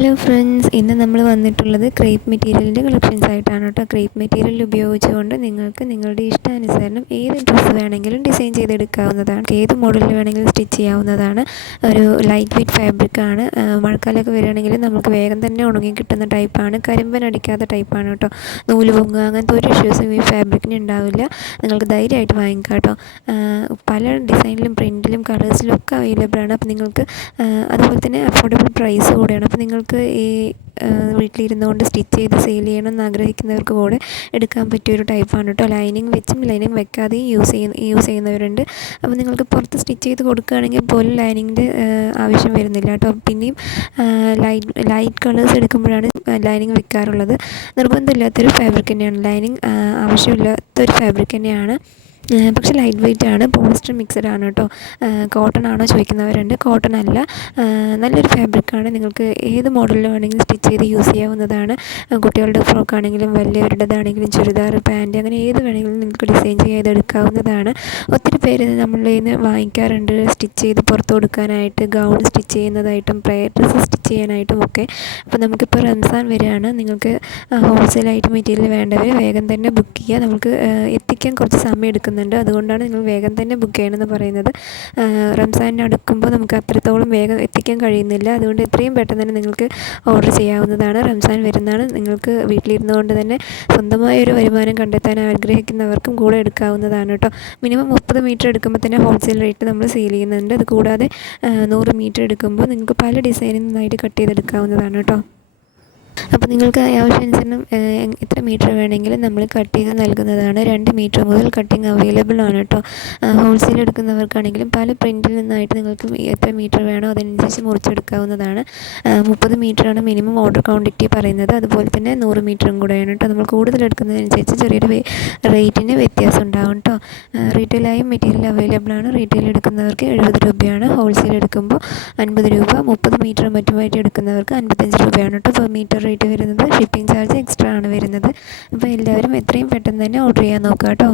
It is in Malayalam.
ഹലോ ഫ്രണ്ട്സ്, ഇന്ന് നമ്മൾ വന്നിട്ടുള്ളത് ക്രേപ്പ് മെറ്റീരിയലിൻ്റെ കളക്ഷൻസ് ആയിട്ടാണ് കേട്ടോ. ക്രേപ്പ് മെറ്റീരിയൽ ഉപയോഗിച്ചുകൊണ്ട് നിങ്ങൾക്ക് നിങ്ങളുടെ ഇഷ്ടാനുസരണം ഏത് ഡ്രസ്സ് വേണമെങ്കിലും ഡിസൈൻ ചെയ്തെടുക്കാവുന്നതാണ്. ഏത് മോഡലിൽ വേണമെങ്കിലും സ്റ്റിച്ച് ചെയ്യാവുന്നതാണ്. ഒരു ലൈറ്റ് വെയ്റ്റ് ഫാബ്രിക്കാണ്. മഴക്കാലമൊക്കെ വരികയാണെങ്കിൽ നമുക്ക് വേഗം തന്നെ ഉണങ്ങി കിട്ടുന്ന ടൈപ്പാണ്. കരിമ്പൻ അടിക്കാത്ത ടൈപ്പാണ് കേട്ടോ. നൂല് പൊങ്ങുക അങ്ങനത്തെ ഒരു ഇഷ്യൂസും ഈ ഫാബ്രിക്കിന് ഉണ്ടാവില്ല. നിങ്ങൾക്ക് ധൈര്യമായിട്ട് വാങ്ങിക്കാം കേട്ടോ. പല ഡിസൈനിലും പ്രിൻറ്റിലും കളേഴ്സിലും ഒക്കെ അവൈലബിൾ ആണ്. അപ്പോൾ നിങ്ങൾക്ക് അതുപോലെ തന്നെ അഫോർഡബിൾ പ്രൈസ് കൂടെയാണ്. അപ്പോൾ നിങ്ങൾക്ക് ഈ വീട്ടിലിരുന്നുകൊണ്ട് സ്റ്റിച്ച് ചെയ്ത് സെയിൽ ചെയ്യണം എന്ന് ആഗ്രഹിക്കുന്നവർക്ക് കൂടെ എടുക്കാൻ പറ്റിയൊരു ടൈപ്പാണ് കേട്ടോ. ലൈനിങ് വെച്ചും ലൈനിങ് വെക്കാതെയും യൂസ് ചെയ്യുന്നവരുണ്ട്. അപ്പോൾ നിങ്ങൾക്ക് പുറത്ത് സ്റ്റിച്ച് ചെയ്ത് കൊടുക്കുകയാണെങ്കിൽ പോലും ലൈനിങ്ങിൻ്റെ ആവശ്യം വരുന്നില്ല കേട്ടോ. പിന്നെയും ലൈറ്റ് കളേഴ്സ് എടുക്കുമ്പോഴാണ് ലൈനിങ് വെക്കാറുള്ളത്. നിർബന്ധമില്ലാത്തൊരു ഫാബ്രിക് തന്നെയാണ് ലൈനിങ്, ആവശ്യമില്ലാത്തൊരു ഫാബ്രിക് തന്നെയാണ്. പക്ഷേ ലൈറ്റ് വെയ്റ്റ് ആണ്, പോളിസ്റ്റർ മിക്സഡ് ആണ് കേട്ടോ. കോട്ടൺ ആണോ ചോദിക്കുന്നവരുണ്ട്. കോട്ടൺ അല്ല, നല്ലൊരു ഫാബ്രിക്കാണ്. നിങ്ങൾക്ക് ഏത് മോഡലിൽ വേണമെങ്കിലും സ്റ്റിച്ച് ചെയ്ത് യൂസ് ചെയ്യാവുന്നതാണ്. കുട്ടികളുടെ ഫ്രോക്ക് ആണെങ്കിലും വലിയവരുടേതാണെങ്കിലും ചുരിദാർ, പാൻറ്റ് അങ്ങനെ ഏത് വേണമെങ്കിലും നിങ്ങൾക്ക് ഡിസൈൻ ചെയ്തെടുക്കാവുന്നതാണ്. ഒത്തിരി പേര് നമ്മളുടെ നിന്ന് വാങ്ങിക്കാറുണ്ട് സ്റ്റിച്ച് ചെയ്ത് പുറത്ത് കൊടുക്കാനായിട്ട്, ഗൗൺ സ്റ്റിച്ച് ചെയ്യുന്നതായിട്ടും പ്രയർ ഡ്രസ്സ് സ്റ്റിച്ച് ചെയ്യാനായിട്ടും ഒക്കെ. അപ്പോൾ നമുക്കിപ്പോൾ റംസാൻ വരികയാണ്. നിങ്ങൾക്ക് ഹോൾസെയിലായിട്ട് മെറ്റീരിയൽ വേണ്ടവർ വേഗം തന്നെ ബുക്ക് ചെയ്യുക. നമുക്ക് എത്തിക്കാൻ കുറച്ച് സമയം എടുക്കുന്നുണ്ട്. അതുകൊണ്ടാണ് നിങ്ങൾ വേഗം തന്നെ ബുക്ക് ചെയ്യണമെന്ന് പറയുന്നത്. റംസാനിന് അടുക്കുമ്പോൾ നമുക്ക് അത്രത്തോളം വേഗം എത്തിക്കാൻ കഴിയുന്നില്ല. അതുകൊണ്ട് എത്രയും പെട്ടെന്ന് തന്നെ നിങ്ങൾക്ക് ഓർഡർ ചെയ്യാവുന്നതാണ്. റംസാൻ വരുന്നതാണ്. നിങ്ങൾക്ക് വീട്ടിലിരുന്നു കൊണ്ട് തന്നെ സ്വന്തമായൊരു വരുമാനം കണ്ടെത്താൻ ആഗ്രഹിക്കുന്നവർക്കും കൂടെ എടുക്കാവുന്നതാണ് കേട്ടോ. മിനിമം 30 മീറ്റർ എടുക്കുമ്പോൾ തന്നെ ഹോൾസെയിൽ റേറ്റ് നമ്മൾ സെയിൽ ചെയ്യുന്നുണ്ട്. അത് കൂടാതെ 100 മീറ്റർ എടുക്കുമ്പോൾ നിങ്ങൾക്ക് പല ഡിസൈനിൽ നിന്നായിട്ട് കട്ട് ചെയ്തെടുക്കാവുന്നതാണ് കേട്ടോ. അപ്പോൾ നിങ്ങൾക്ക് ആവശ്യാനുസരണം എത്ര മീറ്റർ വേണമെങ്കിലും നമ്മൾ കട്ട് ചെയ്ത് നൽകുന്നതാണ്. 2 മീറ്റർ മുതൽ കട്ടിങ് അവൈലബിൾ ആണ് കേട്ടോ. ഹോൾസെയിൽ എടുക്കുന്നവർക്കാണെങ്കിലും പല പ്രിൻറ്റിൽ നിന്നായിട്ട് നിങ്ങൾക്ക് എത്ര മീറ്റർ വേണോ അതനുസരിച്ച് മുറിച്ചെടുക്കാവുന്നതാണ്. 30 മീറ്ററാണ് മിനിമം ഓർഡർ ക്വാണ്ടിറ്റി പറയുന്നത്. അതുപോലെ തന്നെ 100 മീറ്ററും കൂടെയാണ് കേട്ടോ. നമ്മൾ കൂടുതൽ എടുക്കുന്നതനുസരിച്ച് ചെറിയൊരു റേറ്റിന് വ്യത്യാസം ഉണ്ടാകും കേട്ടോ. റീറ്റെയിലായും മെറ്റീരിയൽ അവൈലബിൾ ആണ്. റീറ്റെയിൽ എടുക്കുന്നവർക്ക് 70 രൂപയാണ്. ഹോൾസെയിൽ എടുക്കുമ്പോൾ 50 രൂപ. 30 മീറ്ററും മറ്റുമായിട്ട് എടുക്കുന്നവർക്ക് 55 രൂപയാണ് കേട്ടോ. പെർ മീറ്റർ റേറ്റ് വരുന്നത്. ഷിപ്പിംഗ് ചാർജ് എക്സ്ട്രാ ആണ് വരുന്നത്. അപ്പോൾ എല്ലാവരും എത്രയും പെട്ടെന്ന് തന്നെ ഓർഡർ ചെയ്യാൻ നോക്കുക കേട്ടോ.